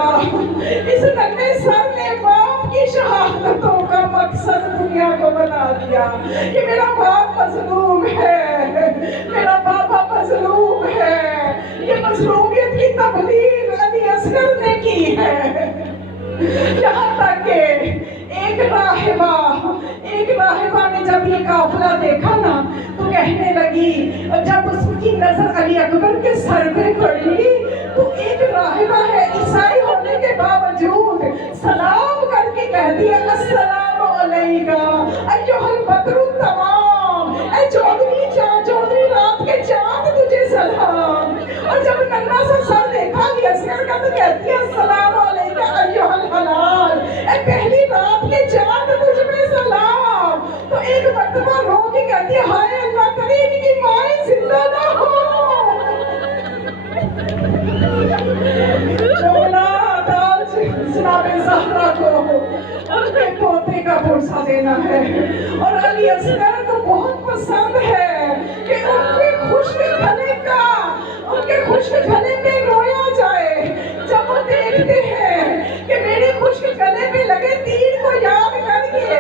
اس ننھے سر نے باپ کی شہادتوں کا مقصد دنیا کو بنا دیا کہ میرا باپ مظلوم ہے, میرا بابا مظلوم ہے. یہ مظلومیت کی تبلیغ علی اصغر نے کی ہے. یہاں تک کہ ایک راہبہ نے جب یہ قافلہ دیکھا نا تو کہنے لگی, جب اس کی نظر علی اکبر کے سر پہ پڑی تو ایک راہبہ ہے عیسائی ہونے کے باوجود سلام کر کے کہہ دیا السلام علیکم علیکہ ایھا البدر التمام، اے چودھویں چاند، چودھویں رات کے چاند تجھے سلام۔ اور جب ننھا سا سر دیکھا علی اصغر کا تو کہتی ہے السلام علیکہ ایھا الہلال، اے پہلی رات کے چاند تجھ پہ سلام۔ تو ایک مرتبہ رو کے کہتی ہے ہائے اللہ کرے ان کی مائیں زندہ نہ ہو۔ جناب زہرا کو ان کے پوتے کا پرسہ دینا ہے، اور علی اصغر کو بہت پسند ہے کہ ان کے خشک گلے کا، ان کے خشک گلے پہ رویا جائے۔ جب وہ دیکھتے ہیں کہ میرے خشک گلے پہ لگے تیر کو یاد کر کے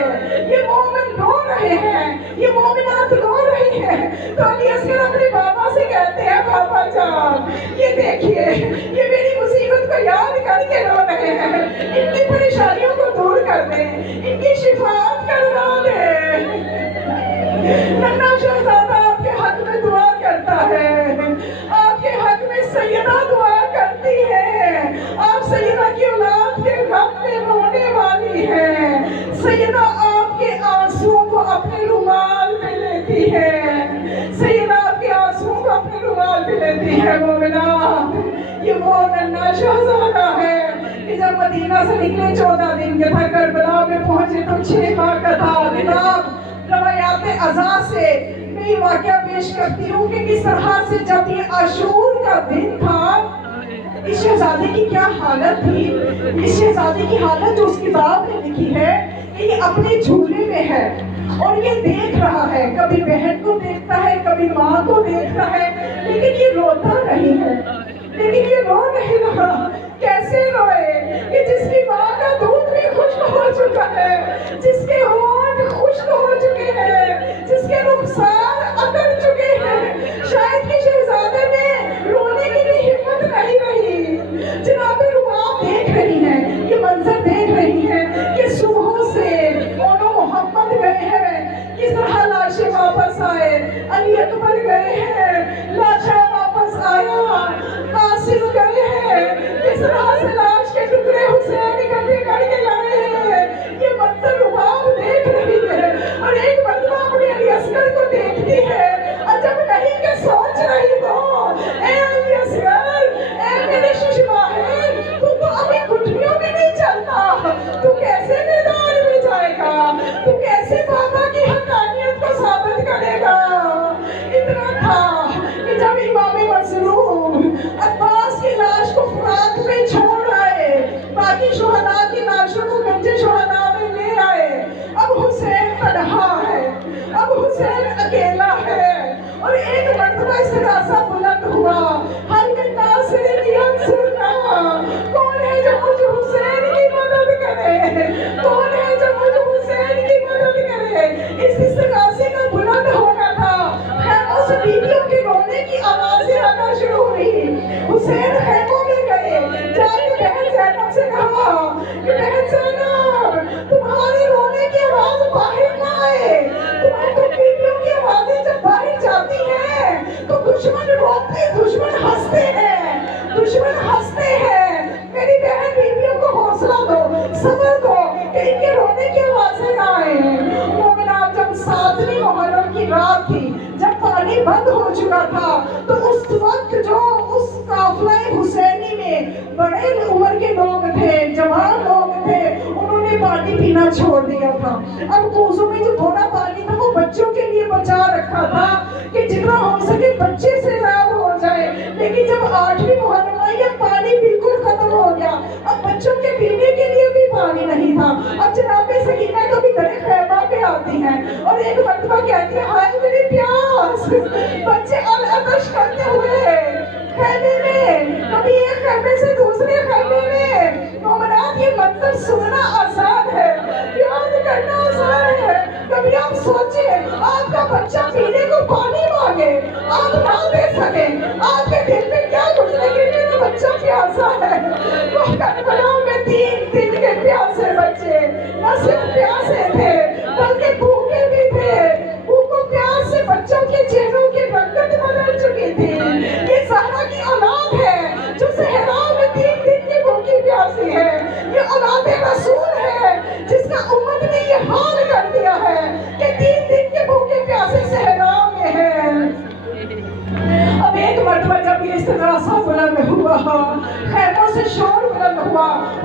یہ مومن رو رہے ہیں، یہ مومنات رو رہی ہیں، تو علی اصغر اپنے بابا سے کہتے ہیں بابا جان یہ دیکھیے یہ میری مصیبت کو یاد کر کے رو رہے ہیں، ان کی پریشانیوں کو دور کر دیں، ان کی شفاعت کروا دیں۔ ننھا شہزادہ آپ کے حق میں دعا کرتا ہے، آپ کے حق میں سیدہ دعا کرتی ہے، آپ سیدہ کی اولاد کے غم میں رونے والی ہے، سیدہ آپ کے آنسو کو اپنے رومال پہ لیتی ہے، سیدہ آپ کے آنسو کو اپنے رومال پہ لیتی ہے۔ مومنات یہ وہ ننھا شہزادہ ہے کہ جب مدینہ سے نکلے 14 دن کے تھا، کربلا میں پہنچے تو 6 ماہ کا تھا۔ کتاب روایات ازا سے میں یہ واقعہ پیش کرتی ہوں کہ کس طرح سے جب یہ عاشور کا دن تھا، اس شہزادے کی کیا حالت تھی۔ اس شہزادے کی حالت جو اس کتاب نے لکھی ہے کہ یہ اپنے جھولے میں ہے اور یہ دیکھ رہا ہے، کبھی بہن کو دیکھتا ہے، کبھی ماں کو دیکھتا ہے، لیکن یہ روتا نہیں ہے، لیکن یہ رو نہیں رہا۔ کیسے روئے کہ جس کی ماں کا دودھ بھی خشک ہو چکا ہے، جس کے ہونٹ خشک ہو چکے ہیں، جس کے رخسار اکڑ چکے ہیں، شاید کہ شہزادے میں رونے کی بھی ہمت نہیں رہی۔ جناب رباب دیکھ رہی ہیں، یہ منظر دیکھ رہی ہیں کہ صبح سے اونو محمد گئے ہیں، کس طرح لاشیں واپس آئے، علی اکبر گئے ہیں، لاشاں واپس آیا، قاسم گئے ہیں، کس طرح سے لاش کے ٹکڑے حسین اکٹھے کر کے لائے ہیں۔ یہ منظر رباب دیکھ رہی ہے اور ایک مرتبہ اپنے علی اصغر کو دیکھتی ہے، عجب نہیں کہ سوچ رہی ہو اے علی اصغر، اے میرے ششماہر، تو ابھی گھٹنوں میں نہیں چلتا، تو کیسے میدان میں جائے گا، تو کیسے بابا کی حقانیت کو ثابت کرے گا۔ اتنا تھا کہ جب امام مظلوم عباس کی لاش کو فرات میں چھوڑ آئے، باقی شہداء کی لاشوں کو گنج شہداء میں لے آئے، اب حسین تنہا ہے، اب حسین اکیلا ہے، اور ایک مرتبہ استغاثہ بلند ہوا، حل الناصر ینصرنا، کون ہے جو مجھ حسین کی مدد کرے، کون ہے جو مجھ حسین کی مدد کرے۔ اس استغاثے کا بلند ہونا تھا، خیموں سے بیویوں کے رونے کی آوازیں آنا شروع ہوئی۔ حسین خیموں میں گئے، جا کے بہن زینب سے کہا کہ بہن زینب تمہارے رونے کی آواز باہر نہ آئے، تم بیویوں کی آوازیں جب باہر جاتی ہیں تو دشمن روتے، دشمن ہنستے ہیں، دشمن ہنستے ہیں۔ میری بہن بیویوں کو حوصلہ دو، صبر دو کہ ان کے رونے کی آوازیں نہ آئیں۔ مومنات جب 7ویں محرم کی رات تھی، جب پانی بند ہو چکا تھا، تو اس وقت جو اس قافلہ حسینی میں بڑے عمر کے لوگ تھے، جوان لوگ تھے، انہوں نے پانی پینا چھوڑ دیا تھا۔ اب کوزوں میں جو تھوڑا پانی تھا وہ بچوں کے لیے بچا رکھا تھا کہ جتنا ہو سکے بچے سے لاب ہو جائے، لیکن جب 8ویں محرم آئی اب پانی بالکل ختم ہو گیا، اب بچوں کے پینے کے لیے بھی پانی نہیں تھا۔ اب جناب سکینہ کبھی درے خیمہ پہ آتی ہیں اور ایک مرتبہ کہتی ہے ہائے میری پیاس، بچے العطش کرتے ہوئے خیمے میں، کبھی ایک خیمے سے دوسرے خیمے میں۔ مومنات یہ منظر سننا آسان ہے، یاد کرنا آسان ہے۔ کبھی آپ سوچیں آپ کا بچہ پینے کو پانی مانگے، آپ نہ دے سکیں، آپ کے دل میں کیا گزرے کہ میرا بچہ پیاسا ہے۔ وہ کربلا میں 3 دن کے پیاسے بچے نہ صرف پیاسے تھے بلکہ بھوکے بھی تھے، بھوک و پیاس سے بچوں کے چہروں کی رنگت بدل چکی تھی۔ یہ زہرا کی اولاد ہے جو صحرا میں 3 دن کی بھوکی پیاسی ہے، یہ اولاد رسول ہے جس کا امت نے یہ حال کر